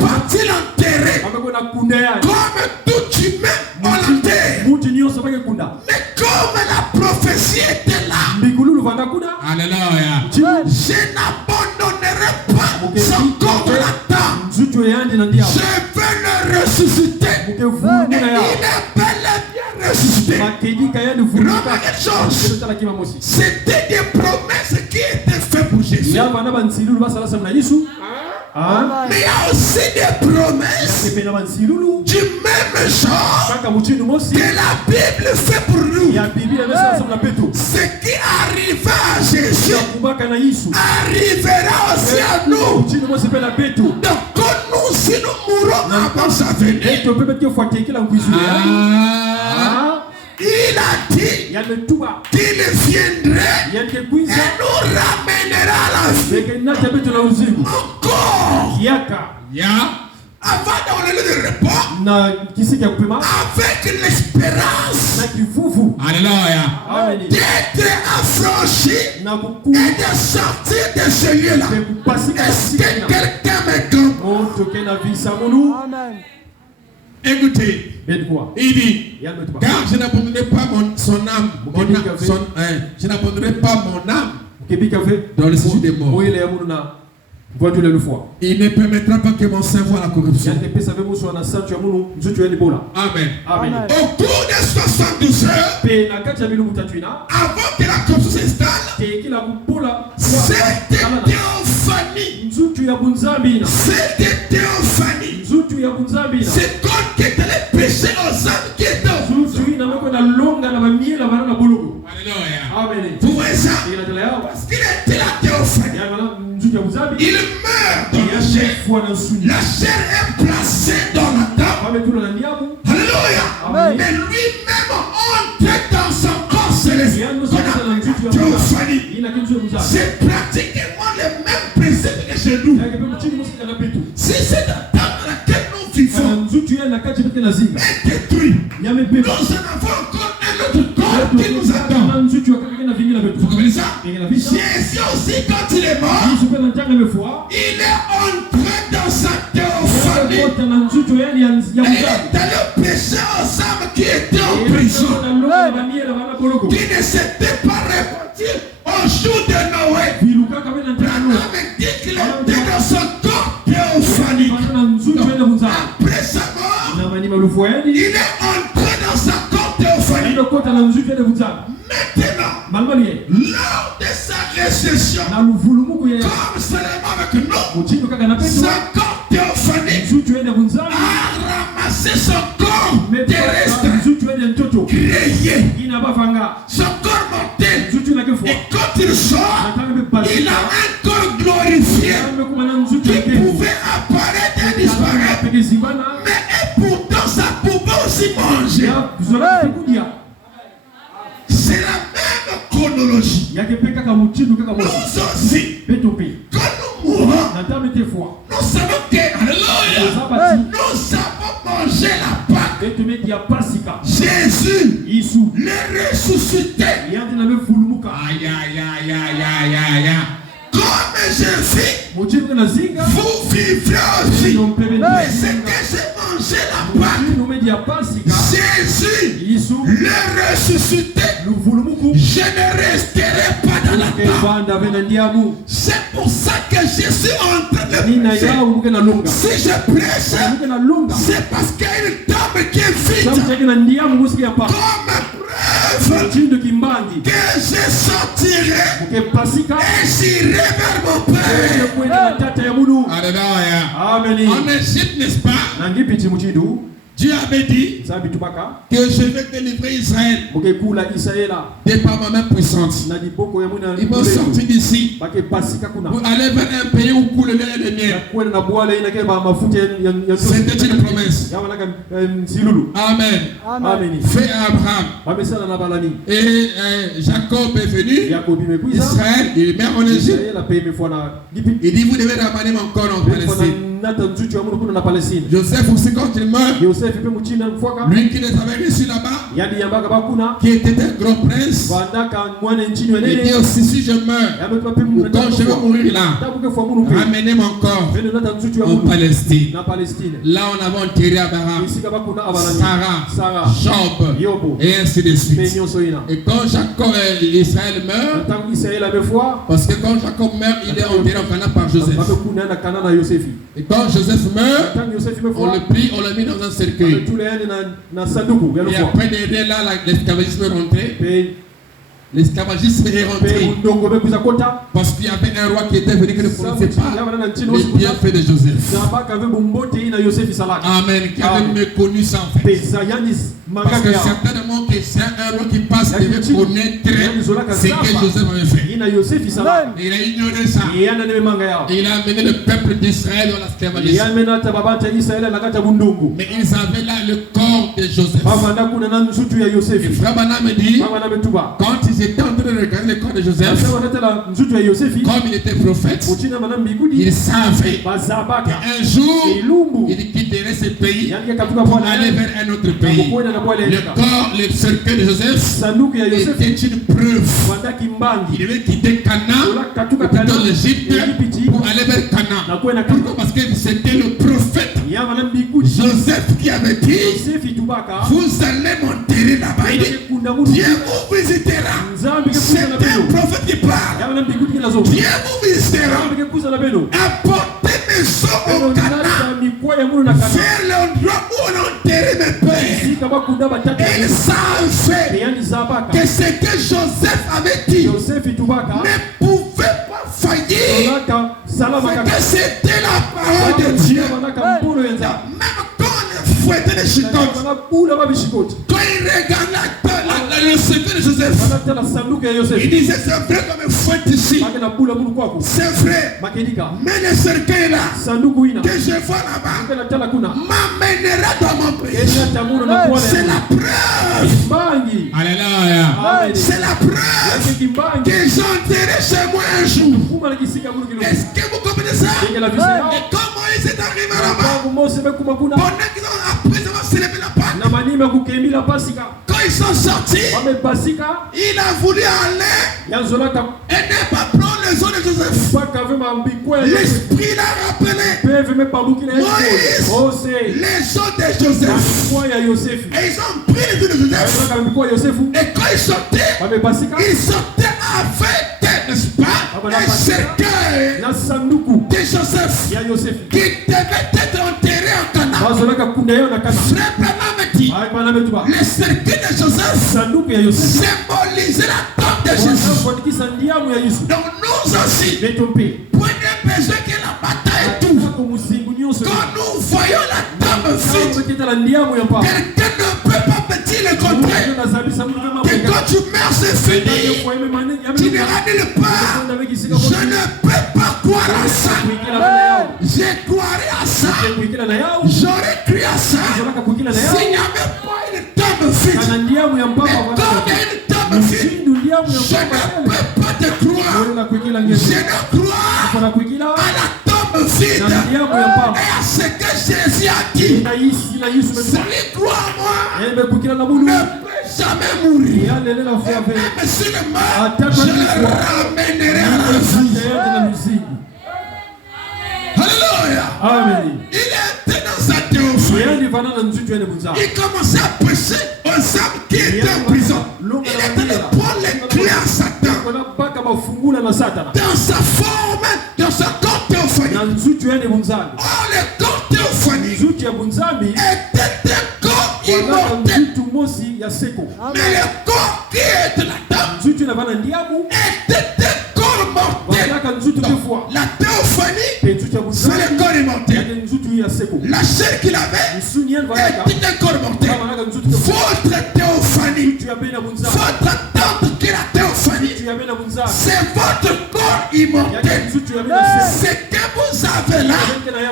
parti l'enterrer. Comme tout humain, on l'enterre. Mais comme la prophétie était là, Alléluia. je n'abandonnerai pas son corps de la terre. Je vais le ressusciter. Et il est bel et bien ressuscité. Remarquez une chose. C'était des promesses qui étaient faites pour Jésus. Mais il y a aussi des promesses du même genre que la Bible fait pour nous. Ce qui arriva à Jésus arrivera aussi à nous. Donc quand nous, si nous mourons avant sa venue, il a dit qu'il viendrait et nous ramènera à la vie. Encore. Avant d'aller le repas, avec l'espérance d'être affranchi et de sortir de ce lieu-là. Est-ce que quelqu'un me comprend? Écoutez, il dit, car je n'abandonnerai pas son âme, je n'abandonnerai pas mon âme dans le séjour des morts. Il ne permettra pas que mon sein voie la corruption. Amen. Au cours des 72 heures, avant que la corruption s'installe, cette théophanie, c'est God qui était les péchés aux âmes qui étaient au vous voyez ça? Parce qu'il était la théophanie. Il meurt dans la chair. La chair est placée dans la table. Alléluia. Mais lui-même entre dans son corps céleste. C'est pratiquement le même principe que chez nous. Si c'est la table dans laquelle nous vivons est détruite, nous en avons encore un autre corps qui nous attend. Vous comprenez ça? Jésus aussi, quand il est mort, il est entré dans sa théophanie. Il est allé pécher aux âmes qui étaient en prison, qui ne s'étaient pas répandues au jour de Noël. Branham dit qu'il était dans son corps théophanique. Après sa mort, il est entré dans sa corps théophanique. Maintenant, lors de sa récession, comme seulement avec nous, sa corps théophanique a ramassé son corps terrestre, créé son corps mortel. Et quand il sort, il a un corps glorifié qui pouvait apparaître et disparaître, mais pourtant ça pouvait aussi manger. C'est la même chronologie. Nous aussi, quand nous mourrons, nous savons que nous avons mangé la Pâque. Jésus, le ressuscité. Aïe, aïe, aïe, aïe, aïe, aïe. Comme je vis, vous vivrez aussi. Mais c'est que j'ai mangé la Pâque. Jésus, le ressuscité. Je ne resterai pas dans la table. C'est pour ça que je suis en train de prêcher. Si je prêche, c'est parce qu'il y a une table qui est vide. Comme preuve que je sortirai et j'irai vers mon Père. Alléluia. En Égypte, n'est-ce pas? Dieu avait dit que je vais délivrer Israël des par ma main puissante. Ils vont sortir d'ici pour aller vers un pays où coule le lait et le miel. C'était une promesse. Amen. Fait à Abraham. Et Jacob est venu. Israël, il met en Égypte. Il dit vous devez ramener mon corps en Palestine. Joseph aussi quand il meurt, lui qui les avait reçus là-bas, qui était un grand prince, il dit aussi si je meurs, ou quand je vais mourir là, ramenez mon corps en Palestine. Là on avait enterré Abraham, Sarah, Job, et ainsi de suite. Et quand Jacob et Israël meurt, parce que quand Jacob meurt, il est enterré en Canaan par Joseph. Et quand Joseph meurt, on le plie, on le met dans un cercueil. Et après derrière là, l'esclavagisme est rentré. L'esclavagisme est rentré. Parce qu'il y avait un roi qui était venu qui ne connaissait pas les bienfaits de Joseph. Amen. Qui avait méconnu ça en fait. Parce que certainement que c'est un roi qui passe devait connaître ce que Joseph avait fait. Il a ignoré ça. Il a amené le peuple d'Israël dans l'esclavagisme. Mais ils avaient là le corps de Joseph. Et Frère Branham me dit, quand ils étaient en train de regarder le corps de Joseph, comme il était prophète, il savait qu'un jour il quitterait ce pays pour aller vers un autre pays. Le corps, le cercueil de Joseph était une preuve. Il devait quitter Canaan, plutôt l'Égypte, pour aller vers Canaan. Pourquoi? Parce que c'était le prophète Joseph qui avait dit, vous allez m'enterrer là-bas. Dieu vous visitera. C'est un prophète qui parle. Dieu vous visitera. Apportez mes os au Canaan, vers l'endroit où on enterrait mes pères. Ils savaient que ce que Joseph avait dit ne pouvait pas faillir. Que c'était la parole de Dieu. Même quand on fouettait les chicotes, quand il regardait le secret de Joseph, il disait c'est vrai qu'on me fouette ici. C'est vrai. Mais le cercueil là que je vois là-bas m'amènera dans mon pays. C'est la preuve. Alléluia. C'est la preuve que j'enterrai chez moi un jour. Est-ce que vous comprenez ça? Et quand Moïse est arrivé là-bas, pendant qu'ils ont après avoir célébré la Pâque, quand ils sont sortis, il a voulu aller et ne pas prendre les eaux de de Joseph. L'esprit l'a rappelé. Moïse, les gens de Joseph. Et ils ont pris les yeux de Joseph. Et quand ils sortaient avec, n'est-ce pas, un cercueil de Joseph qui devait être enterré en Canaan. Frère Branham dit, le cercueil de Joseph symbolisait la tombe de Jésus. Donc nous aussi, prenez besoin que la bataille est tout. Quand nous voyons la tombe vide, quelqu'un ne peut pas me dire le contraire. Que quand tu meurs, c'est fini. Tu n'iras nulle part. Je ne peux pas croire à ça. J'ai croiré à ça. J'aurais cru à ça. S'il n'y avait pas une tombe vide. Mais comme il y a une tombe vide, je ne peux pas te croire. Je ne crois à la tombe vide et à ce que Jésus a dit. Celui croit en moi ne peut jamais mourir. Et même si le meurt, je le ramènerai à la vie. Alléluia. Amen. Il était dans sa théophanie. Il commençait à prêcher aux âmes qui étaient en prison. Il était de prendre les clés à Satan. Dans sa forme, dans sa corps théophanie. Or, le corps théophanie était un corps immortel. Mais le corps qui est de la dame était un corps mortel. La théophanie, c'est le corps immortel. La chair qu'il avait était un corps mortel. Votre théophanie, votre attente qui est la théophanie, c'est votre corps immortel. Ce que vous avez là,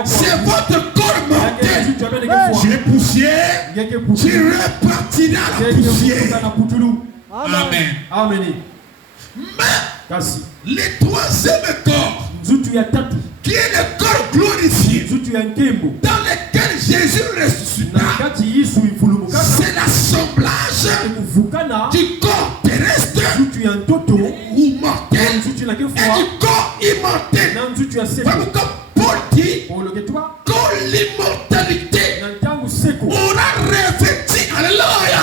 c'est votre corps mortel. Tu es poussière, tu repartiras la poussière. Amen. Amen. Mais le troisième corps, qui est le corps glorifié, dans lequel Jésus ressuscita, c'est l'assemblage du corps terrestre ou mortel et du corps immortel. Comme Paul dit, quand l'immortalité aura revêtu, alléluia,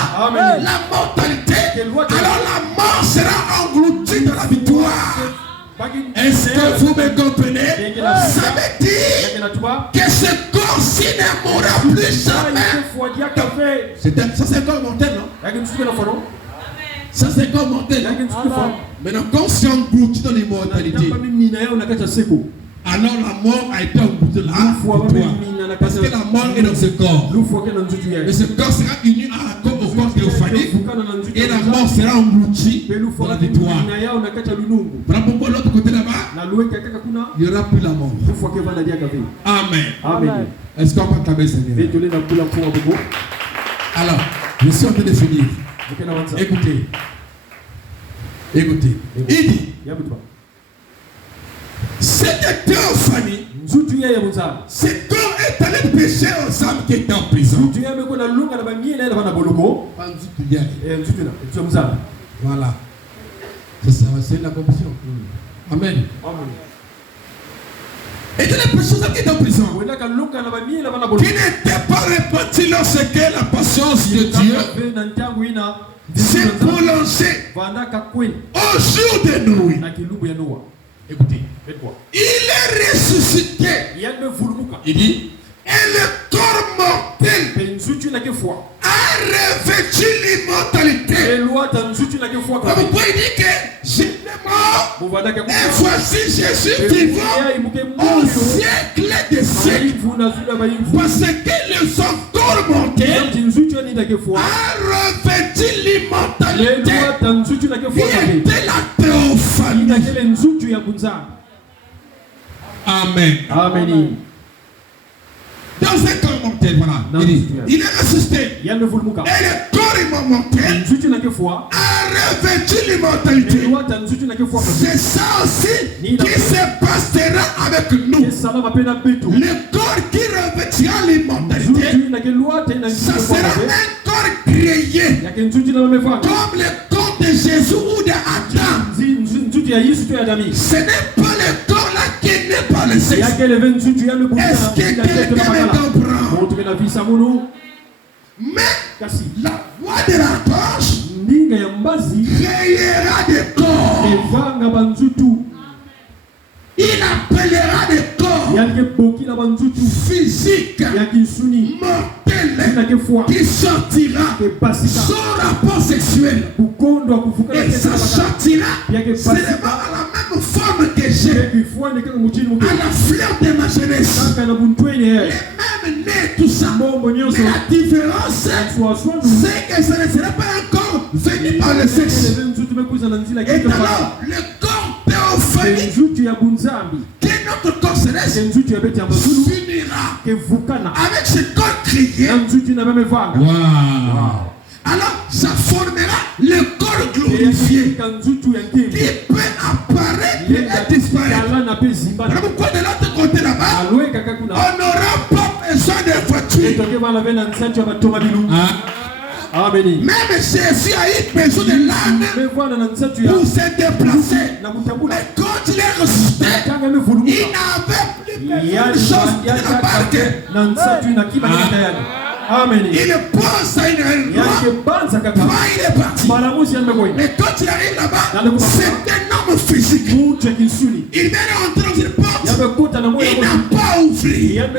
la mortalité, alors la mort sera engloutie dans la victoire. Est-ce que vous me comprenez? Ça veut dire que ce corps-ci ne mourra plus jamais. Ça c'est un corps mortel, non? Ça c'est un corps mortel. Maintenant, quand c'est englouti dans l'immortalité, alors la mort a été engloutie dans la victoire. Parce que la mort est dans ce corps. Mais ce corps sera uni au corps théophanique et la mort sera engloutie dans la victoire. Voilà pourquoi l'autre côté là-bas, il n'y aura plus la mort. Amen. Amen. Est-ce qu'on peut acclamer Seigneur? Alors, je suis en train de finir. Écoutez. Il dit, cette théophanie, ce corps est allé pécher aux âmes qui étaient en prison. Voilà. C'est ça, c'est la compréhension. Amen. Et de les pécheurs qui étaient en prison, qui n'étaient pas repentis lorsque la patience de Dieu s'est prolongée au jour de Noé. Écoutez, il est ressuscité. Il dit, et le corps mortel a revêtu l'immortalité. Pourquoi il dit que j'étais mort et voici Jésus vivant au siècle des siècles. Parce que son corps mortel a revêtu l'immortalité qui était la théophanie. Amen. Amen. Dans un corps mortel, voilà. Il est ressuscité. Et le corps immortel a revêtu l'immortalité. C'est ça aussi qui se passera avec nous. Le corps qui revêtira l'immortalité, ça sera un corps créé. Comme le corps de Jésus ou d'Adam. Ce n'est pas le le corps là qui est né par le sexe. Est-ce que quelqu'un me comprend? Mais la voix de la torche créera des corps. Il appellera des corps physiques, mortels, qui sortira sans rapport sexuel. Et ça sortira seulement à la même forme que j'ai, à la fleur de ma jeunesse, les mêmes nez, tout ça. Mais la différence, c'est que ça ne sera pas encore venu par le sexe. Et alors, le corps théophanique que notre corps céleste s'unira avec ce corps crié. Wow. Alors, ça formera le corps glorifié qui peut apparaître et disparaître. Alors, pourquoi de l'autre côté là-bas, on n'aura pas besoin de voiture. Même Jésus a eu besoin de l'âne pour se déplacer. Mais quand il est ressuscité, il n'avait plus de choses dans la barque. Il pense à une loi quand il est parti. Mais quand il arrive là-bas, c'est un homme physique. Il vient d'entrer dans une porte. Il n'a pas ouvert.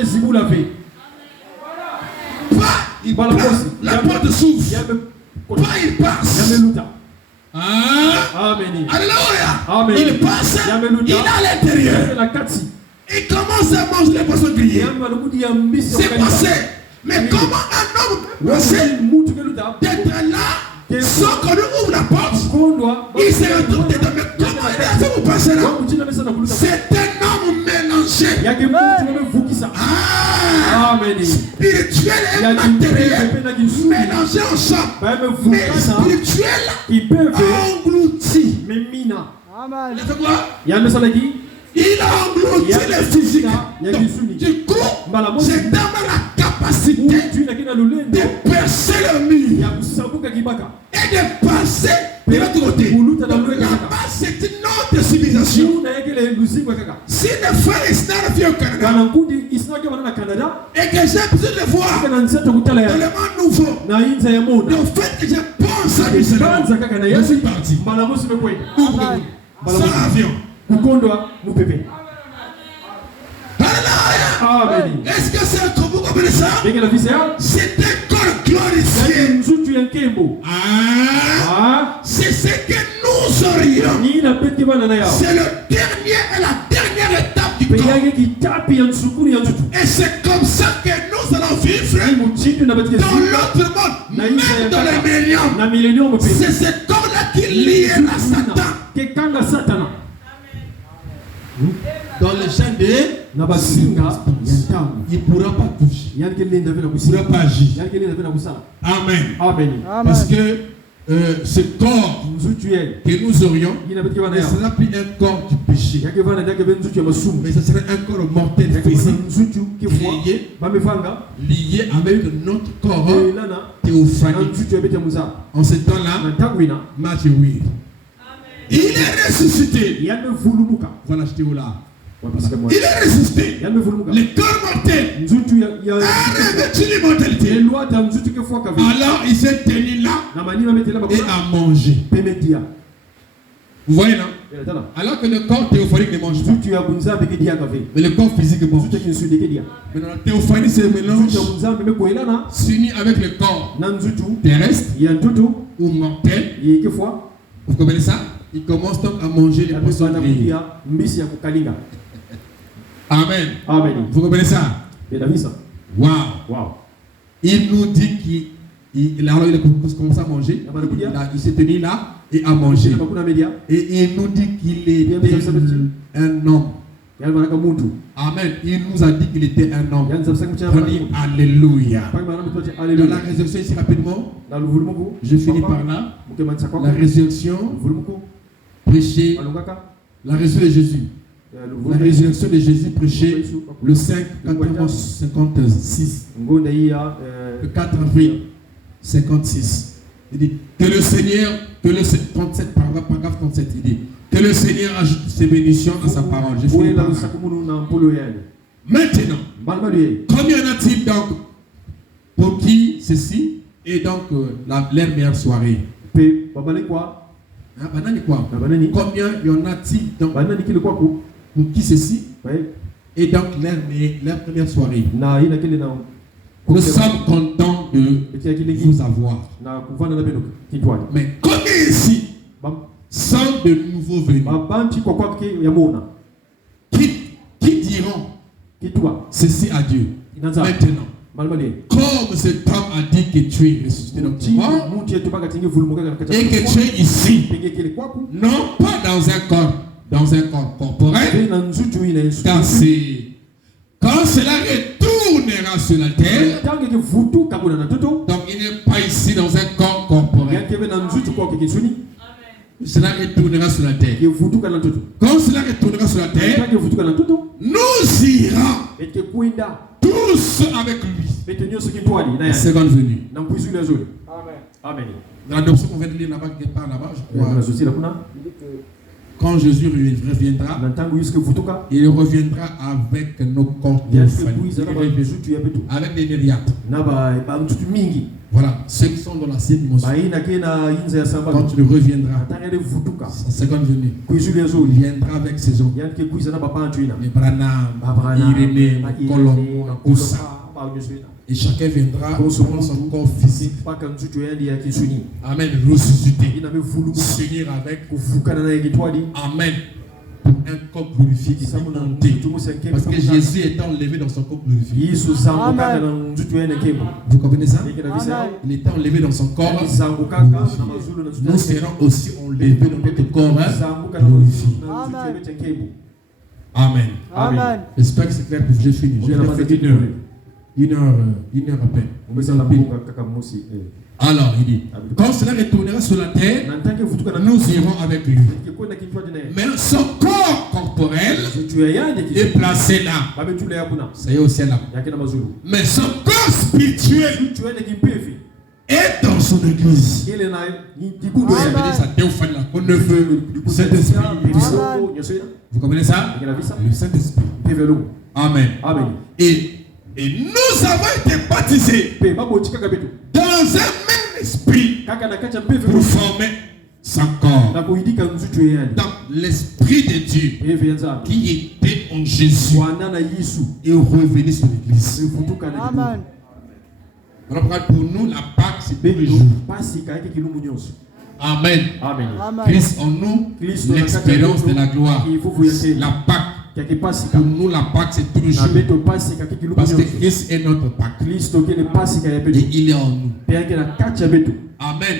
La porte s'ouvre. Pas il passe. Alléluia. Il passe. Il est à l'intérieur. Il commence à manger les poissons grillés. C'est passé. Mais comment un homme peut passer d'être là sans qu'on lui ouvre la porte? Il s'est retrouvé dedans. Mais comment il a fait pour passer là? C'est un homme mélangé. Spirituel et matériel mélangés ensemble. Mais spirituel englouti. Il a fait quoi? Il a englouti le physique. Donc, du coup, cet homme a la capacité de percer le mur et de passer de l'autre côté. Là-bas, c'est une autre civilisation. Si le frère est arrivé au Canada et que j'ai besoin de le voir dans le monde nouveau, le fait que je pense à lui, je suis parti. Sans avion. Est-ce que c'est un combo comme ça? C'est un corps glorifié. C'est ce que nous aurions. C'est le dernier et la dernière étape du corps. Et c'est comme ça que nous allons vivre dans l'autre monde, même dans le millénium. C'est ce corps-là qui liera Satan. Dans le champ de il ne pourra pas toucher. Il ne pourra pas agir. Amen. Parce que ce corps que nous aurions ne sera plus un corps du péché. Mais ce sera un corps mortel physique lié avec notre corps théophanique. En ce temps-là, match 8. Il est ressuscité. Voilà, je te là. Il est ressuscité. Le corps mortel a revêtu l'immortalité. Alors il s'est tenu là et a mangé. Vous voyez non? Alors que le corps théophanique ne mange pas. Mais le corps physique mange. Mais dans la théophanie, c'est le mélange s'unit avec le corps terrestre ou mortel. Vous comprenez ça? Il commence donc à manger les poissons grillés. Amen. Vous comprenez ça? Wow. Il nous dit qu'il a commencé à manger. Il s'est tenu là et a mangé. Et il nous dit qu'il était un homme. Amen. Il nous a dit qu'il était un homme. Alléluia. Dans la résurrection ici rapidement, je finis par là. La résurrection prêchée, la résurrection de Jésus. La résurrection de Jésus prêchée le 56. Le 4 avril 56. Il dit que le Seigneur, que le 37, paragraphe 37, il dit Que le Seigneur ajoute ses bénédictions à sa parole. Je finis par là. Maintenant, combien y en a-t-il donc pour qui ceci est donc leur meilleure soirée? Combien y en a-t-il donc pour qui ceci est donc leur première soirée? Nous sommes contents de vous avoir. Mais combien ici sont de nouveaux venus qui diront ceci à Dieu? Maintenant, comme cet homme a dit que tu es ressuscité dans ton corps et que tu es ici, non pas dans un corps corporel, car c'est quand cela retournera sur la terre, donc il n'est pas ici dans un corps corporel. Cela retournera sur la terre. Quand cela retournera sur la terre, nous irons tous avec lui. La seconde venue. Amen. L'adoption qu'on vient de lire là-bas, quelque part là-bas, je crois. Quand Jésus reviendra, il reviendra avec nos corps avec des myriades. Voilà, ceux qui sont dans la sixième dimension. Quand il reviendra, sa seconde venue, il viendra avec ses hommes. Les Branham, Irénée, Colombo, Koussa. Et chacun viendra prendre son corps physique. Amen. Ressuscité. S'unir avec. Amen. Pour un corps glorifié qui s'est monté. Parce que Jésus est enlevé dans son corps glorifié. Vous comprenez ça? Il est enlevé dans son corps glorifié. Nous serons aussi enlevés dans notre corps glorifié. Amen. Amen. J'espère que c'est clair que j'ai fini. J'ai fait une heure à peine. Alors, il dit, quand cela retournera sur la terre, nous irons avec lui. Mais son corps corporel est placé là. Ça y est au ciel là. Mais son corps spirituel est dans son église. Vous comprenez ça? Le Saint-Esprit. Amen. Et nous avons été baptisés dans un même esprit pour former son corps. Dans l'esprit de Dieu qui était en Jésus et revenu sur l'église. Alors pour nous, la Pâque, c'est tous les jours. Amen. Christ en nous, l'expérience de la gloire. La Pâque. Pour nous, la Pâque, c'est tous les jours. Parce que Christ est notre Pâque. Et il est en nous. Amen.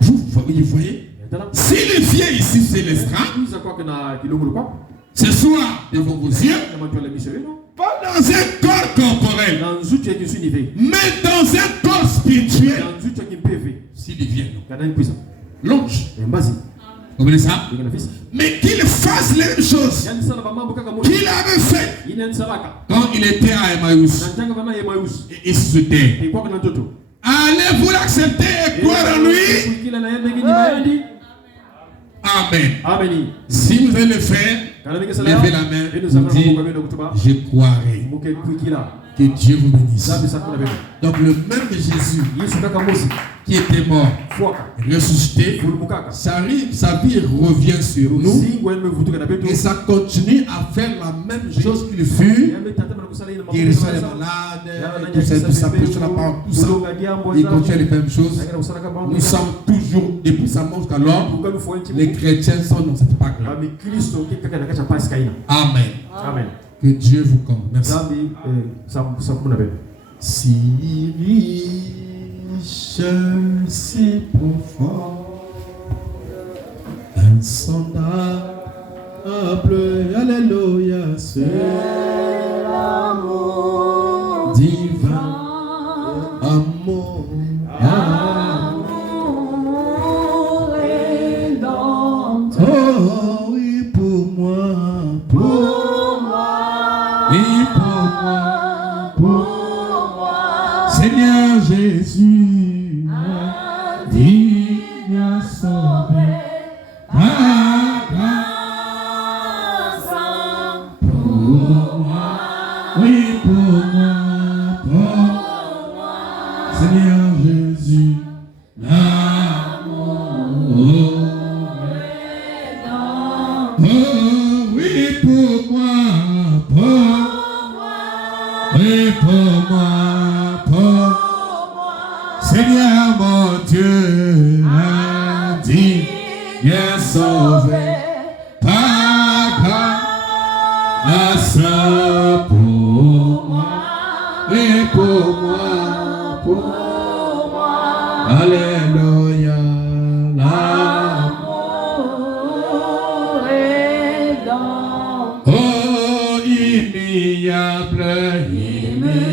Vous voyez? Si le vieux ici célestera, ce soir, devant vos yeux, pas dans un corps corporel, mais dans un corps spirituel, s'il vient, l'ange. Vous comprenez ça? Mais qu'il fasse les mêmes choses qu'il avait fait quand il était à Emmaüs et se tait. Allez-vous l'accepter et croire en lui? Amen. Si vous allez le faire, levez la main et dites, je croirai. Que Dieu vous bénisse. Donc le même Jésus qui était mort, ressuscité, sa vie revient sur nous et ça continue à faire la même chose qu'il fut. Guérissant les malades, tout ça, prêchant la parole, tout ça. Il continue les mêmes choses. Nous sommes toujours, depuis sa mort jusqu'à l'heure, les chrétiens sont dans cette Pâque-là. Amen. Que Dieu vous compte. Merci. Si riche, si profond, insondable, alléluia, c'est l'amour divin, amour rédempteur. Oh oui, pour moi. Seigneur Jésus, digne à sauver. Oh oui pour moi, oui pour moi, Seigneur mon Dieu a dit, viens sauver par grâce pour moi, et pour moi, Alléluia, l'amour est dans. Oh, immuable, immuable.